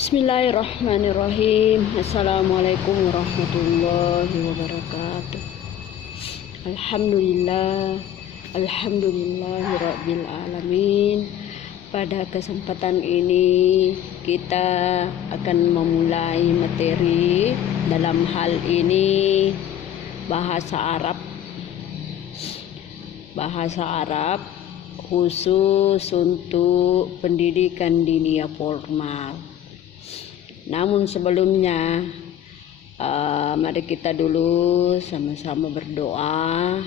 Bismillahirrahmanirrahim. Assalamualaikum warahmatullahi wabarakatuh. Alhamdulillahirabbil alamin. Pada kesempatan ini kita akan memulai materi dalam hal ini bahasa Arab khusus untuk pendidikan dinia formal. Namun sebelumnya mari kita dulu sama-sama berdoa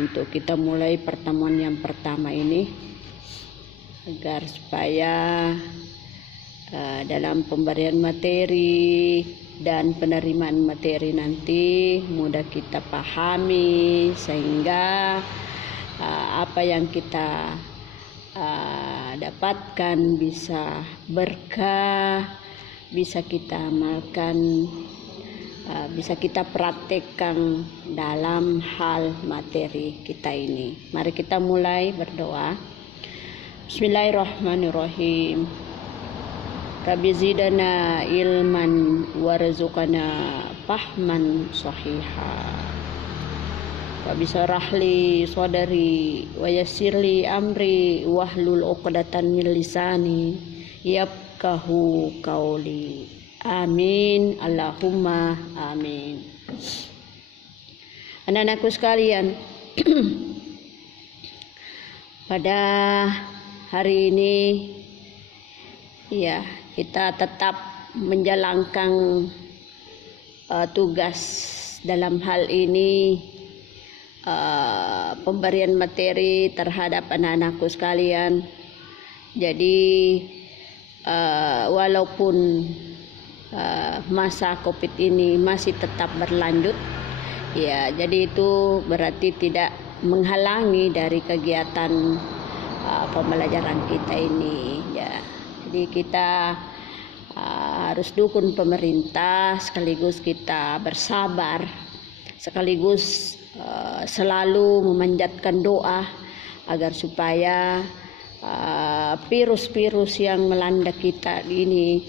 untuk kita mulai pertemuan yang pertama ini, agar supaya dalam pemberian materi dan penerimaan materi nanti mudah kita pahami, sehingga apa yang kita dapatkan bisa berkah, bisa kita amalkan, bisa kita praktekkan dalam hal materi kita ini. Mari kita mulai berdoa. Bismillahirrahmanirrahim. Rabbi zidana ilman warzuqna fahman sahihah. Rabbi syrahli sadri wa yassirli amri wahlul 'uqdatan min lisani yafqahu qawli. Amin. Allahumma amin. Anak-anakku sekalian, pada hari ini ya kita tetap menjalankan tugas dalam hal ini, pemberian materi terhadap anak-anakku sekalian. Jadi walaupun masa COVID ini masih tetap berlanjut, ya, jadi itu berarti tidak menghalangi dari kegiatan pembelajaran kita ini. Ya, jadi kita harus dukung pemerintah, sekaligus kita bersabar, sekaligus selalu memanjatkan doa agar supaya virus-virus yang melanda kita ini,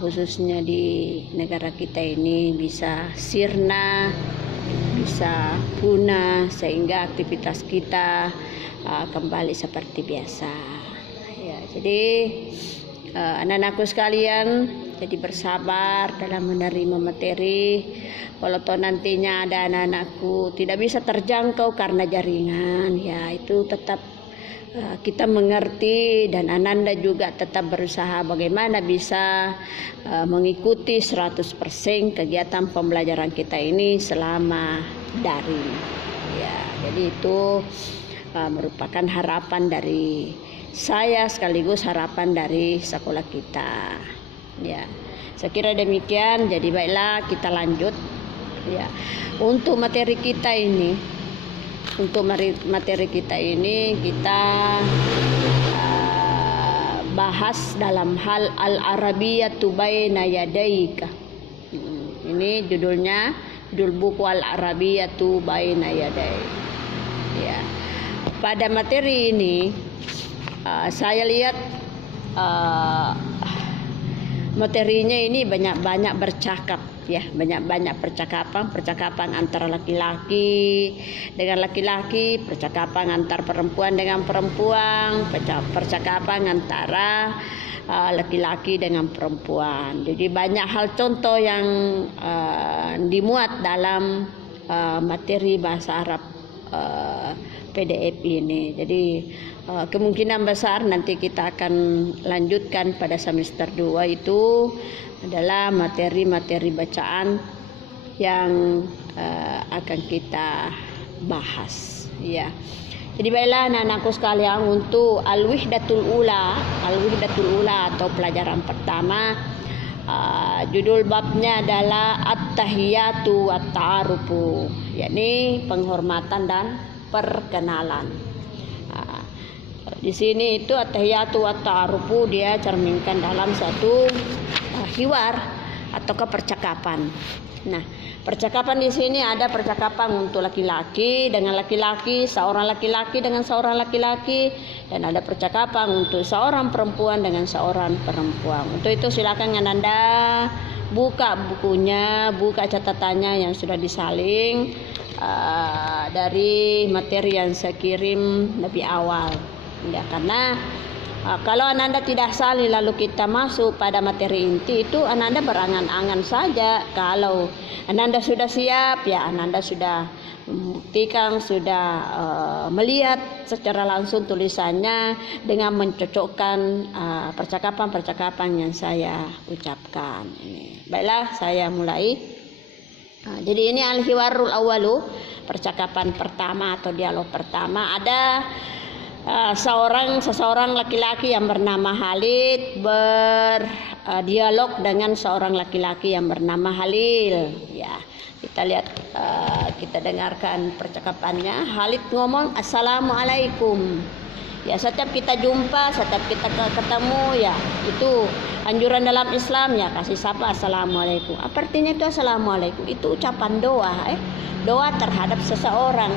khususnya di negara kita ini, bisa sirna, bisa punah, sehingga aktivitas kita kembali seperti biasa. Ya, jadi anak-anakku sekalian, jadi bersabar dalam menerima materi. Kalau nantinya ada anak-anakku tidak bisa terjangkau karena jaringan, ya itu tetap kita mengerti, dan Ananda juga tetap berusaha bagaimana bisa mengikuti 100% kegiatan pembelajaran kita ini selama daring. Ya, jadi itu merupakan harapan dari saya, sekaligus harapan dari sekolah kita. Ya, saya kira demikian. Jadi baiklah, kita lanjut. Ya, untuk materi kita ini, kita bahas dalam hal al-arabiyatu baina yadaika. Ini judul buku al-arabiyatu baina yadaika. Ya, pada materi ini saya lihat materinya ini banyak bercakap, ya, banyak percakapan antara laki-laki dengan laki-laki, percakapan antar perempuan dengan perempuan, percakapan antara laki-laki dengan perempuan. Jadi banyak hal contoh yang dimuat dalam materi bahasa Arab PDF ini. Jadi kemungkinan besar nanti kita akan lanjutkan pada semester 2, itu adalah materi-materi bacaan yang akan kita bahas, ya. Jadi baiklah anak-anakku sekalian, untuk al-wihdatul ula atau pelajaran pertama, judul babnya adalah at-tahiyatu wat-ta'arufu, yakni penghormatan dan perkenalan. Di sini itu at-tahiyatu wat-ta'arufu dia cerminkan dalam satu hiwar atau percakapan. Nah, percakapan di sini ada percakapan untuk laki-laki dengan laki-laki, seorang laki-laki dengan seorang laki-laki, dan ada percakapan untuk seorang perempuan dengan seorang perempuan. Untuk itu silakan Ananda buka bukunya, buka catatannya yang sudah disalin dari materi yang saya kirim lebih awal. Ya, karena kalau Ananda tidak salin lalu kita masuk pada materi inti, itu Ananda berangan-angan saja. Kalau Ananda sudah siap, ya Ananda sudah membuktikan, sudah melihat secara langsung tulisannya dengan mencocokkan percakapan-percakapan yang saya ucapkan. Ini. Baiklah, saya mulai. Jadi ini al-hiwarul awalu, percakapan pertama atau dialog pertama. Ada seseorang laki-laki yang bernama Khalid berdialog dengan seorang laki-laki yang bernama Halil. Ya, kita lihat, kita dengarkan percakapannya. Khalid ngomong, assalamualaikum. Ya, setiap kita jumpa, setiap kita ketemu, ya itu anjuran dalam Islam, ya kasih sapa assalamualaikum. Apa artinya itu assalamualaikum? Itu ucapan doa, doa terhadap seseorang.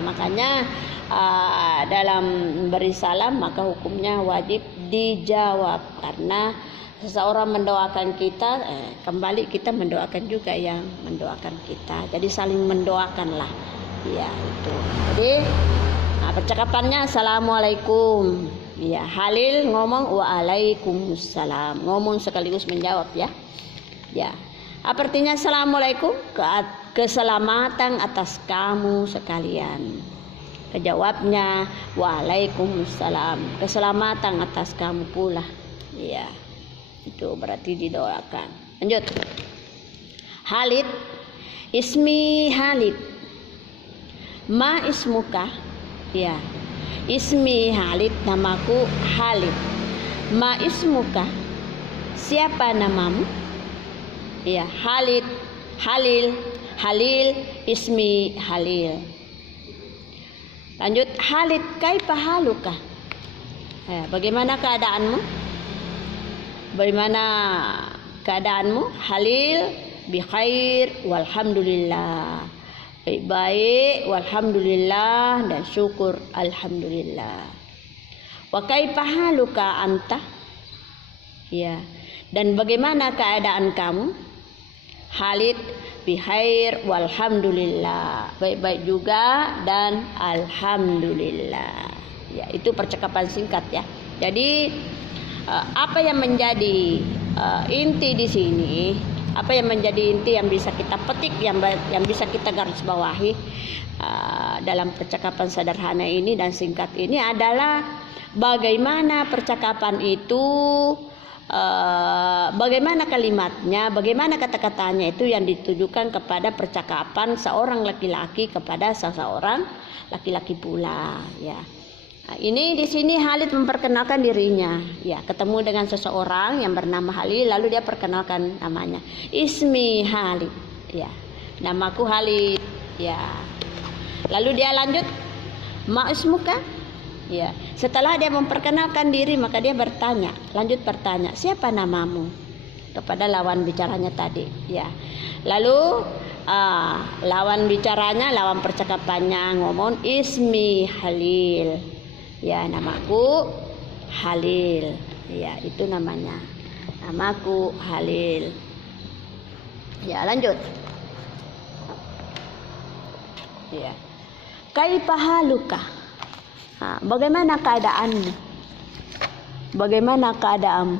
Makanya dalam beri salam maka hukumnya wajib dijawab, karena seseorang mendoakan kita, kembali kita mendoakan juga yang mendoakan kita. Jadi saling mendoakanlah, ya itu. Jadi percakapannya assalamualaikum. Ya, Halil ngomong waalaikumsalam, ngomong sekaligus menjawab, ya. Ya, apa artinya assalamualaikum? Keselamatan atas kamu sekalian. Kejawabnya waalaikumsalam, keselamatan atas kamu pula. Ya, itu berarti didoakan. Lanjut. Halid, ismi Halid. Ma ismuka? Ya, ismi Halid, namaku Halid. Ma ismuka? Siapa namamu? Ya, Halid, Halil, Halil, ismi Halil. Lanjut, Halid, kaifa haluka? Ya, bagaimana keadaanmu? Bagaimana keadaanmu? Halil, bi khair walhamdulillah. Baik-baik, walhamdulillah, dan syukur alhamdulillah. Wa kaifa haluka anta? Ya, dan bagaimana keadaan kamu? Halid, bikhair walhamdulillah, baik-baik juga dan alhamdulillah. Ya, itu percakapan singkat, ya. Jadi apa yang menjadi inti di sini, apa yang menjadi inti yang bisa kita petik, yang bisa kita garis bawahi dalam percakapan sederhana ini dan singkat ini adalah bagaimana percakapan itu, bagaimana kalimatnya, bagaimana kata-katanya itu yang ditujukan kepada percakapan seorang laki-laki kepada seseorang laki-laki pula, ya. Nah, ini di sini Halid memperkenalkan dirinya, ya, ketemu dengan seseorang yang bernama Halid, lalu dia perkenalkan namanya. Ismi Halid, ya, namaku Halid, ya. Lalu dia lanjut, ma ismuka? Ya, setelah dia memperkenalkan diri maka dia bertanya, lanjut bertanya, siapa namamu? Kepada lawan bicaranya tadi, ya. Lalu lawan bicaranya, lawan percakapannya ngomong ismi Halil. Ya, namaku Halil. Ya, itu namanya. Namaku Halil. Ya, lanjut. Ya. Kaifa haluka? Bagaimana keadaanmu? Bagaimana keadaanmu?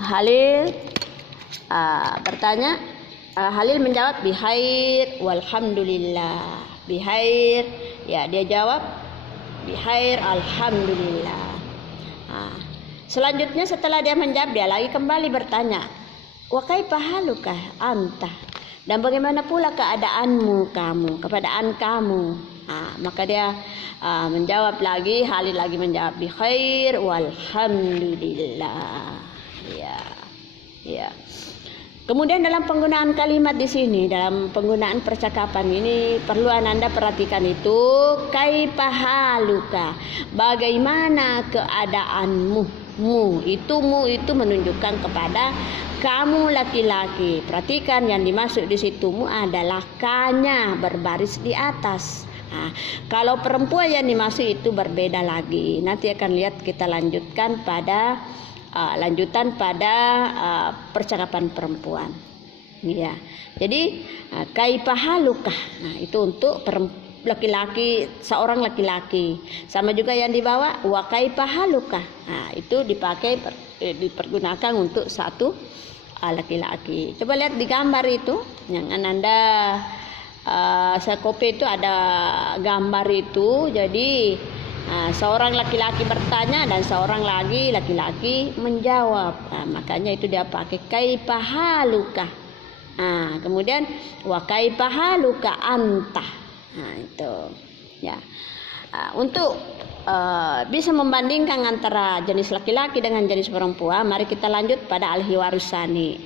Halil bertanya, Halil menjawab bihair walhamdulillah. Bihair, ya, dia jawab bihair alhamdulillah. Selanjutnya setelah dia menjawab, dia lagi kembali bertanya, wa kaifa haluka anta? Dan bagaimana pula keadaanmu kamu, keadaan kamu? Maka dia menjawab lagi, Halil lagi menjawab bi khair walhamdulillah. Ya. Ya. Kemudian dalam penggunaan kalimat di sini, dalam penggunaan percakapan ini perlu Anda perhatikan itu kaifa haluka, bagaimana keadaanmu. mu itu menunjukkan kepada kamu laki-laki. Perhatikan yang dimaksud di situ mu adalah kanya berbaris di atas. Nah, kalau perempuan yang dimaksud itu berbeda lagi. Nanti akan lihat kita lanjutan pada percakapan perempuan. Ya. Jadi kaipahalukah. Nah, itu untuk laki-laki, seorang laki-laki. Sama juga yang dibawa wa kaipahalukah. Nah, itu dipergunakan untuk satu laki-laki. Coba lihat di gambar itu yang Anda saya copy itu ada gambar itu. Jadi seorang laki-laki bertanya dan seorang lagi laki-laki menjawab. Makanya itu dia pakai kaipahaluka. Kemudian wa kaipahaluka anta. Itu ya. Untuk bisa membandingkan antara jenis laki-laki dengan jenis perempuan, mari kita lanjut pada al-hiwarusani.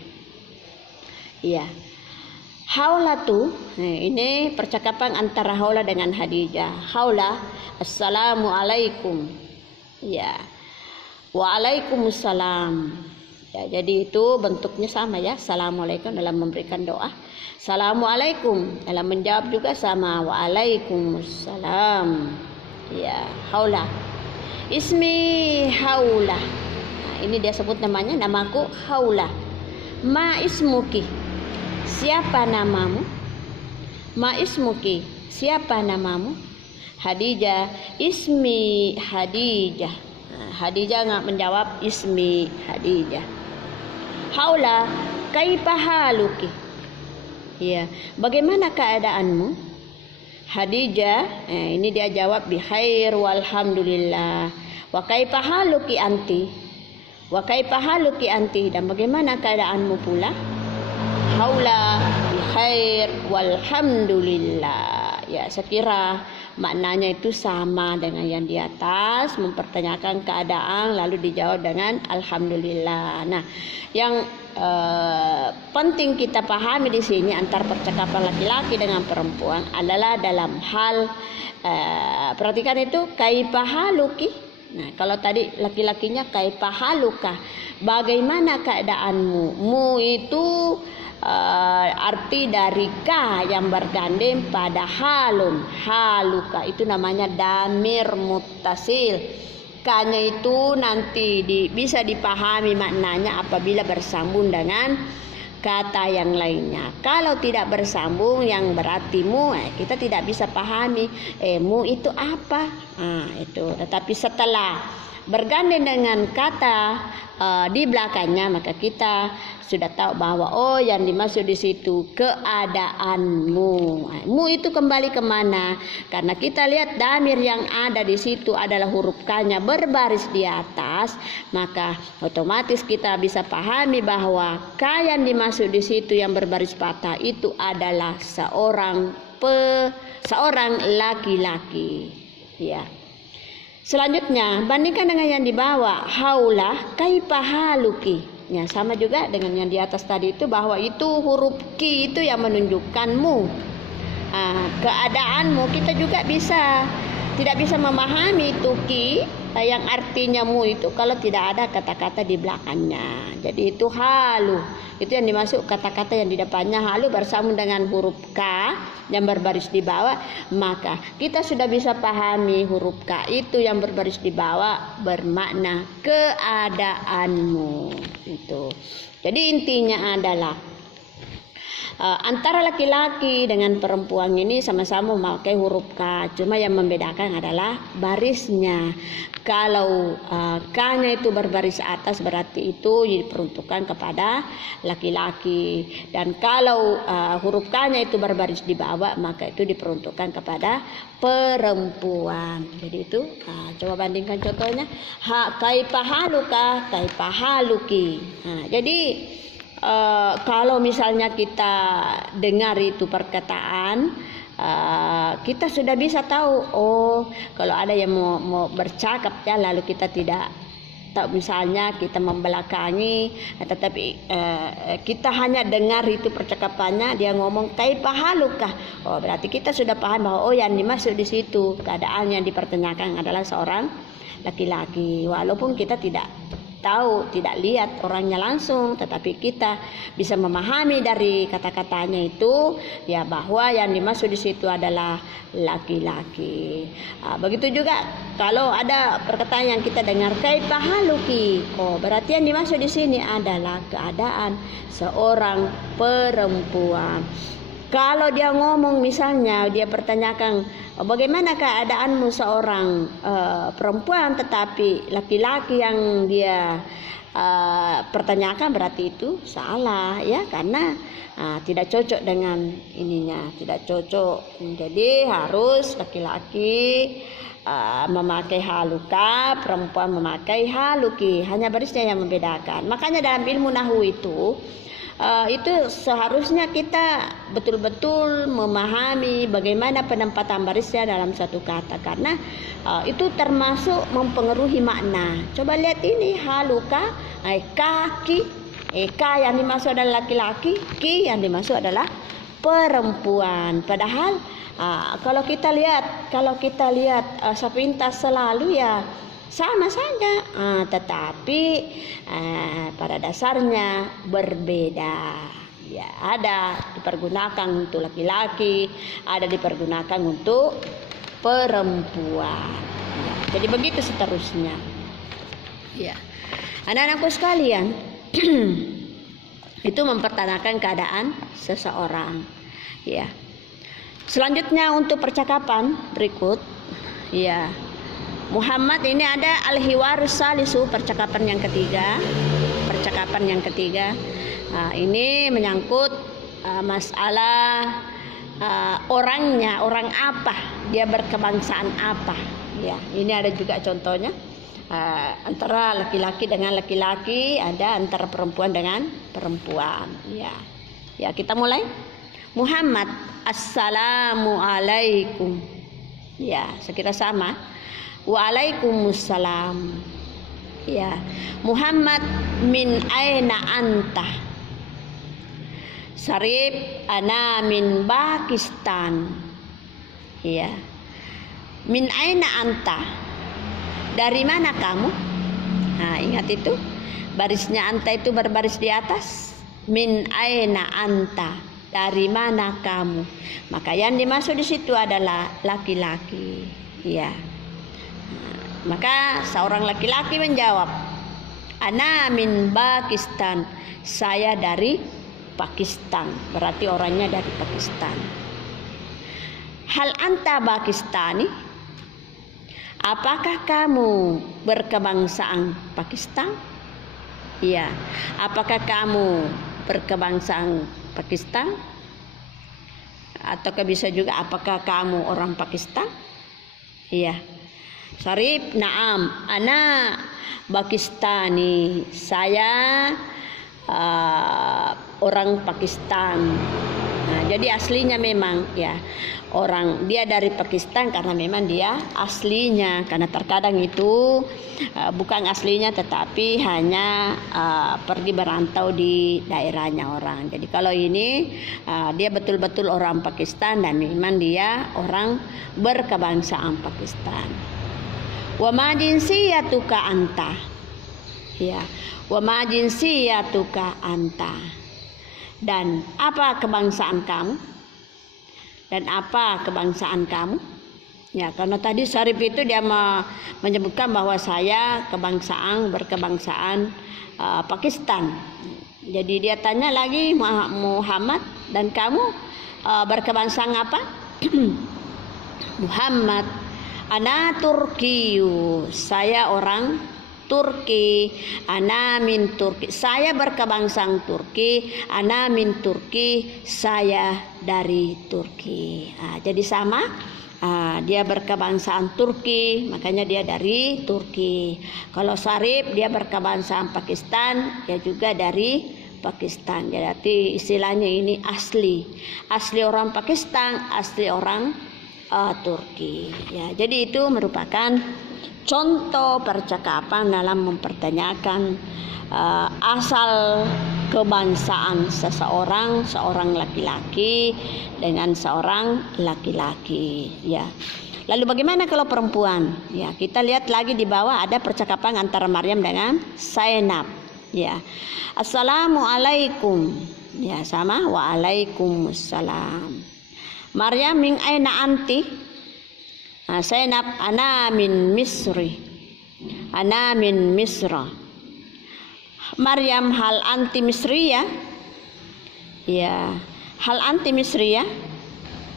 Iya. Haula tuh, ini percakapan antara Haula dengan Khadijah. Haula, assalamualaikum. Ya, waalaikumsalam. Ya, jadi itu bentuknya sama ya. Assalamualaikum dalam memberikan doa. Assalamualaikum dalam menjawab juga sama. Waalaikumsalam. Ya, Haula. Ismi Haula. Nah, ini dia sebut namanya, namaku Haula. Ma ismuki. Siapa namamu? Ma ismuki. Siapa namamu? Hadijah. Ismi Hadijah. Nah, Hadijah nggak menjawab ismi Hadijah. Haula kaipahaluki. Ya, bagaimana keadaanmu? Hadijah, ini dia jawab bikhair walhamdulillah. Wa kaipahaluki anti? Wa kaipahaluki anti, dan bagaimana keadaanmu pula? Haula bikhair walhamdulillah. Ya, saya kira maknanya itu sama dengan yang di atas, mempertanyakan keadaan lalu dijawab dengan alhamdulillah. Nah, yang penting kita pahami di sini antar percakapan laki-laki dengan perempuan adalah dalam hal perhatikan itu kaipahaluki. Nah, kalau tadi laki-lakinya kaipahaluka, bagaimana keadaanmu? Mu itu arti dari ka yang bergandeng pada halun. Haluka itu namanya damir muttasil. Kanya itu nanti bisa dipahami maknanya apabila bersambung dengan kata yang lainnya. Kalau tidak bersambung yang berarti mu, kita tidak bisa pahami mu itu apa. Itu. Tetapi setelah bergandeng dengan kata di belakangnya, maka kita sudah tahu bahwa oh yang dimaksud di situ keadaanmu. Mu itu kembali kemana? Karena kita lihat damir yang ada di situ adalah huruf K-nya berbaris di atas, maka otomatis kita bisa pahami bahwa K yang dimaksud di situ yang berbaris patah itu adalah seorang laki-laki. Ya. Selanjutnya, bandingkan dengan yang di bawah. Haula kaipahaluki. Ya, sama juga dengan yang di atas tadi itu, bahwa itu huruf ki itu yang menunjukkanmu. Keadaanmu kita juga tidak bisa memahami itu ki yang artinya mu itu kalau tidak ada kata-kata di belakangnya. Jadi itu halu. Itu yang dimaksud kata-kata yang di depannya halu bersambung dengan huruf K yang berbaris di bawah, maka kita sudah bisa pahami huruf K itu yang berbaris di bawah bermakna keadaanmu. Itu. Jadi intinya adalah antara laki-laki dengan perempuan ini sama-sama memakai huruf K, cuma yang membedakan adalah barisnya. Kalau K-nya itu berbaris atas berarti itu diperuntukkan kepada laki-laki, dan kalau huruf K-nya itu berbaris di bawah maka itu diperuntukkan kepada perempuan. Jadi itu coba bandingkan contohnya. Kaipahaluka, kaipahaluki. Jadi kalau misalnya kita dengar itu perkataan, kita sudah bisa tahu, oh kalau ada yang mau bercakap ya lalu kita tidak tahu, misalnya kita membelakangi, tetapi kita hanya dengar itu percakapannya, dia ngomong kaipahaluka, oh berarti kita sudah paham bahwa oh yang dimaksud di situ keadaan yang dipertanyakan adalah seorang laki-laki, walaupun kita tidak tahu, tidak lihat orangnya langsung, tetapi kita bisa memahami dari kata-katanya itu ya bahwa yang dimaksud di situ adalah laki-laki. Begitu juga kalau ada perkataan yang kita dengar kaifa haluki, oh berarti yang dimaksud di sini adalah keadaan seorang perempuan. Kalau dia ngomong misalnya dia pertanyakan bagaimana keadaanmu seorang perempuan, tetapi laki-laki yang dia pertanyakan, berarti itu salah ya, karena tidak cocok dengan ininya, tidak cocok. Jadi harus laki-laki memakai haluka, perempuan memakai haluki, hanya barisnya yang membedakan. Makanya dalam ilmu nahwu itu seharusnya kita betul-betul memahami bagaimana penempatan barisnya dalam satu kata, karena itu termasuk mempengaruhi makna. Coba lihat ini haluka, kaki, ka yang dimaksud adalah laki-laki, ki yang dimaksud adalah perempuan. Padahal kalau kita lihat sepintas selalu ya sama saja, tetapi pada dasarnya berbeda. Ya, ada dipergunakan untuk laki-laki, ada dipergunakan untuk perempuan. Ya, jadi begitu seterusnya. Ya, anak-anakku sekalian, itu mempertanyakan keadaan seseorang. Ya, selanjutnya untuk percakapan berikut, ya. Muhammad ini ada al-hiwarus salisu, percakapan yang ketiga. Ini menyangkut masalah orangnya, orang apa, dia berkebangsaan apa. Ya, ini ada juga contohnya antara laki-laki dengan laki-laki, ada antara perempuan dengan perempuan. Ya, kita mulai. Muhammad, assalamu alaikum. Ya, sekira sama. Waalaikumsalam. Ya, Muhammad, min aina anta? Sarip, ana min Pakistan. Ya, min aina anta? Dari mana kamu? Ingat itu, barisnya anta itu berbaris di atas. Min aina anta? Dari mana kamu? Maka yang dimaksud di situ adalah laki-laki. Ya. Maka seorang laki-laki menjawab, ana min Pakistan, saya dari Pakistan, berarti orangnya dari Pakistan. Hal anta Pakistani, apakah kamu berkebangsaan Pakistan? Iya, apakah kamu berkebangsaan Pakistan? Ataukah bisa juga apakah kamu orang Pakistan? Iya. Sarip, na'am, ana Pakistani, saya orang Pakistan. Jadi aslinya memang ya orang dia dari Pakistan karena memang dia aslinya, karena terkadang itu bukan aslinya tetapi hanya pergi berantau di daerahnya orang. Jadi kalau ini dia betul-betul orang Pakistan dan memang dia orang berkebangsaan Pakistan. Wa ma jinsiyatuka anta? Ya, wa ma jinsiyatuka anta? Dan apa kebangsaan kamu? Dan apa kebangsaan kamu? Ya, karena tadi Sarip itu dia menyebutkan bahwa saya berkebangsaan Pakistan. Jadi dia tanya lagi, Muhammad, dan kamu berkebangsaan apa? Muhammad, ana Turkiyu, saya orang Turki. Ana min Turki, saya berkebangsaan Turki. Ana min Turki, saya dari Turki. Jadi sama, dia berkebangsaan Turki, makanya dia dari Turki. Kalau Sarip dia berkebangsaan Pakistan, dia juga dari Pakistan. Jadi istilahnya ini asli orang Pakistan, asli orang Turki. Ya, jadi itu merupakan contoh percakapan dalam mempertanyakan asal kebangsaan seorang laki-laki dengan seorang laki-laki. Ya, Lalu bagaimana kalau perempuan? Ya, kita lihat lagi di bawah ada percakapan antara Maryam dengan Zainab. Ya, Assalamualaikum. Ya, sama waalaikumsalam. Maryam min aina anti? Zainab ana min Misri. Ana min Misra. Maryam hal anti Misriya? Ya, hal anti Misriya?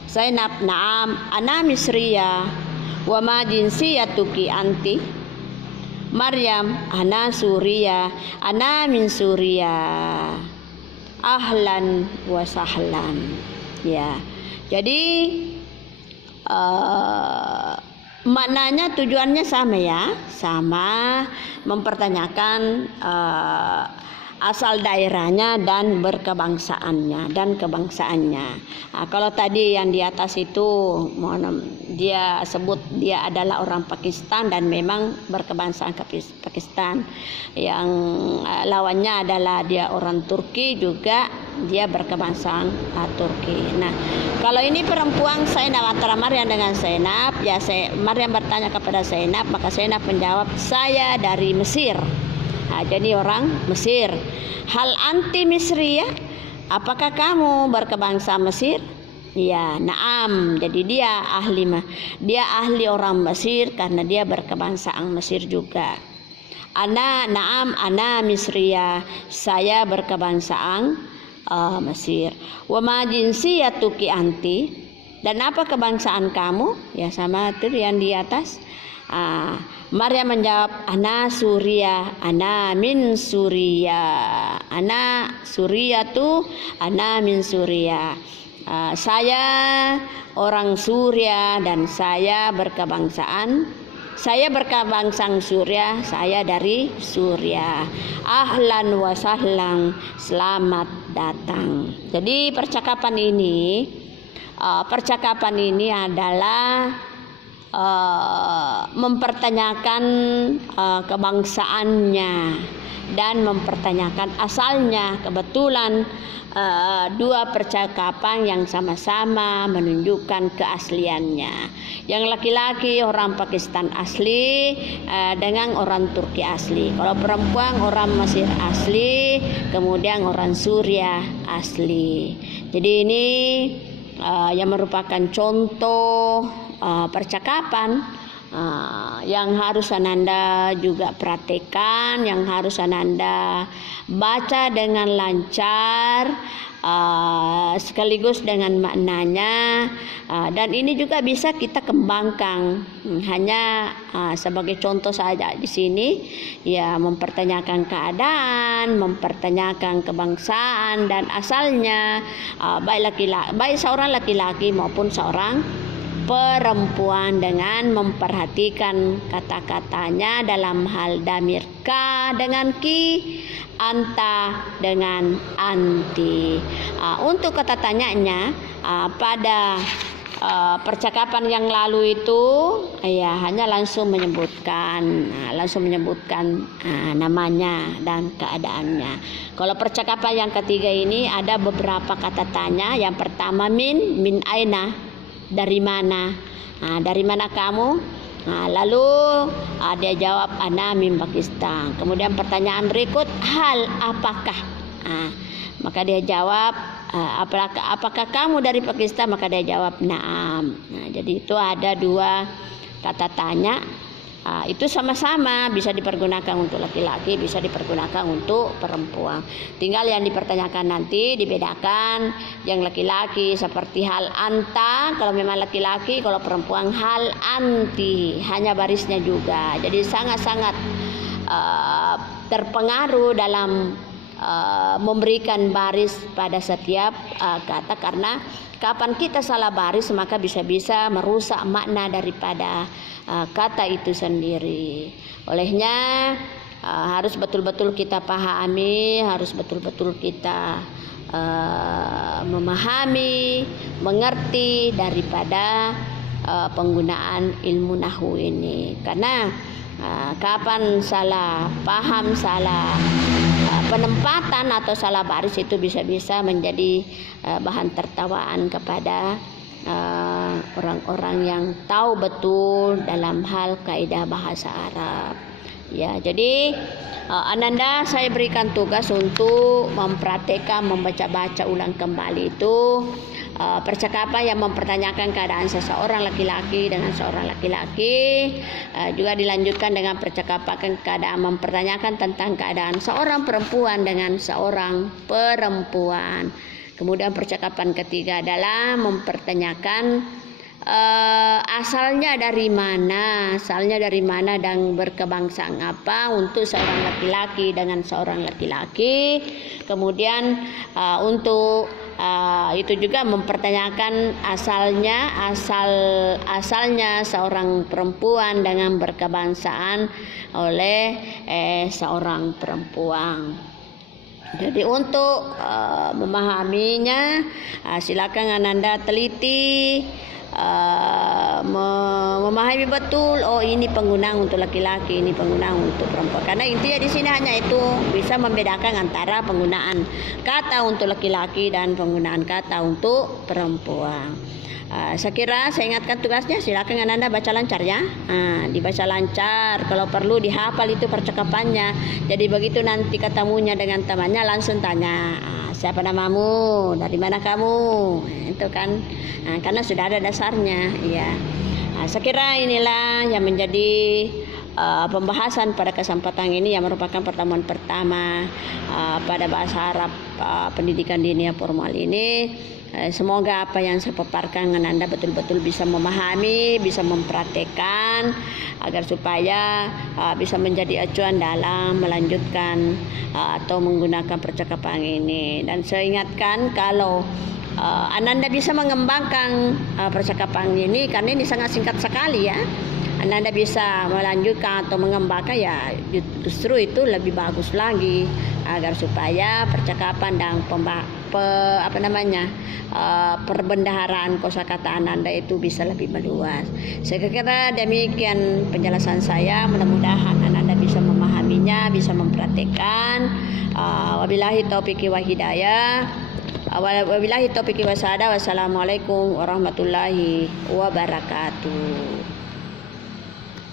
Zainab na'am ana Misriya. Wa ma jinsiyatuki anti? Maryam ana Suriya. Ana min Suriya. Ahlan wa sahlan. Ya. Jadi maknanya tujuannya sama ya, sama mempertanyakan asal daerahnya dan berkebangsaannya dan kebangsaannya. Nah, kalau tadi yang di atas itu dia sebut dia adalah orang Pakistan dan memang berkebangsaan Pakistan. Yang lawannya adalah dia orang Turki, juga dia berkebangsaan Turki. Nah, kalau ini perempuan Zainab, antara Maryam dengan Zainab, ya Maryam bertanya kepada Zainab, maka Zainab menjawab, saya dari Mesir. Nah, jadi orang Mesir. Hal anti Misriya? Apakah kamu berkebangsa Mesir? Ya, naam. Jadi dia ahli orang Mesir karena dia berkebangsaan Mesir juga. Naam ana Misriya. Saya berkebangsaan Mesir. Wa ma jinsiyatuki anti? Dan apa kebangsaan kamu? Ya sama itu yang di atas. Maryam menjawab, ana Suria, ana min Suria. Ana Suria tu, ana min Suria. Saya orang Suria dan saya berkebangsaan Suria, saya dari Suria. Ahlan wa sahlan, selamat datang. Jadi percakapan ini adalah mempertanyakan kebangsaannya dan mempertanyakan asalnya. Kebetulan dua percakapan yang sama-sama menunjukkan keasliannya. Yang laki-laki orang Pakistan asli dengan orang Turki asli. Kalau perempuan orang Mesir asli, kemudian orang Suriah asli. Jadi ini yang merupakan contoh percakapan yang harus Ananda juga praktekkan, yang harus Ananda baca dengan lancar, sekaligus dengan maknanya, dan ini juga bisa kita kembangkan. Hanya sebagai contoh saja di sini, ya mempertanyakan keadaan, mempertanyakan kebangsaan dan asalnya, baik seorang laki-laki maupun seorang perempuan, dengan memperhatikan kata-katanya dalam hal damir ka dengan ki, anta dengan anti. Untuk kata tanyanya pada percakapan yang lalu itu ya hanya langsung menyebutkan namanya dan keadaannya. Kalau percakapan yang ketiga ini ada beberapa kata tanya. Yang pertama min aina, dari mana? Dari mana kamu? Lalu dia jawab ana min Pakistan. Kemudian pertanyaan berikut, hal apakah? Maka dia jawab apakah kamu dari Pakistan? Maka dia jawab naam. Jadi itu ada dua kata tanya. Itu sama-sama bisa dipergunakan untuk laki-laki, bisa dipergunakan untuk perempuan. Tinggal yang dipertanyakan nanti dibedakan. Yang laki-laki seperti hal anta kalau memang laki-laki, kalau perempuan hal anti, hanya barisnya juga. Jadi sangat-sangat terpengaruh dalam memberikan baris pada setiap kata, karena kapan kita salah baris maka bisa-bisa merusak makna daripada kata itu sendiri. Olehnya harus betul-betul kita pahami, harus betul-betul kita memahami, mengerti daripada penggunaan ilmu nahwu ini. Karena kapan salah paham, salah penempatan atau salah baris itu bisa-bisa menjadi bahan tertawaan kepada orang-orang yang tahu betul dalam hal kaidah bahasa Arab. Ya, jadi Ananda saya berikan tugas untuk mempraktekkan membaca-baca ulang kembali itu percakapan yang mempertanyakan keadaan seseorang laki-laki dengan seorang laki-laki, juga dilanjutkan dengan percakapan keadaan mempertanyakan tentang keadaan seorang perempuan dengan seorang perempuan. Kemudian percakapan ketiga adalah mempertanyakan asalnya dari mana dan berkebangsaan apa untuk seorang laki-laki dengan seorang laki-laki. Kemudian untuk itu juga mempertanyakan asalnya seorang perempuan dengan berkebangsaan oleh seorang perempuan. Jadi untuk memahaminya silakan Ananda teliti, memahami betul, oh ini penggunaan untuk laki-laki, ini penggunaan untuk perempuan. Karena intinya di sini hanya itu bisa membedakan antara penggunaan kata untuk laki-laki dan penggunaan kata untuk perempuan. Saya kira saya ingatkan tugasnya, silakan Ananda baca lancar ya. Dibaca lancar, kalau perlu dihafal itu percakapannya. Jadi begitu nanti ketemunya dengan temannya langsung tanya, siapa namamu, dari mana kamu, itu kan, karena sudah ada dasarnya ya. Saya kira inilah yang menjadi pembahasan pada kesempatan ini yang merupakan pertemuan pertama pada bahasa Arab pendidikan dinia formal ini. Semoga apa yang saya paparkan Anda betul-betul bisa memahami, bisa mempraktekkan agar supaya bisa menjadi acuan dalam melanjutkan atau menggunakan percakapan ini. Dan saya ingatkan kalau Ananda bisa mengembangkan percakapan ini karena ini sangat singkat sekali ya. Anda bisa melanjutkan atau mengembangkan ya justru itu lebih bagus lagi agar supaya percakapan dan perbendaharaan kosakata Anda itu bisa lebih meluas. Saya kira demikian penjelasan saya, mudah-mudahan Anda bisa memahaminya, bisa mempraktekkan. Wabillahi taufiq wa hidayah. Wabillahi taufiq wa sadah. Wassalamualaikum warahmatullahi wabarakatuh.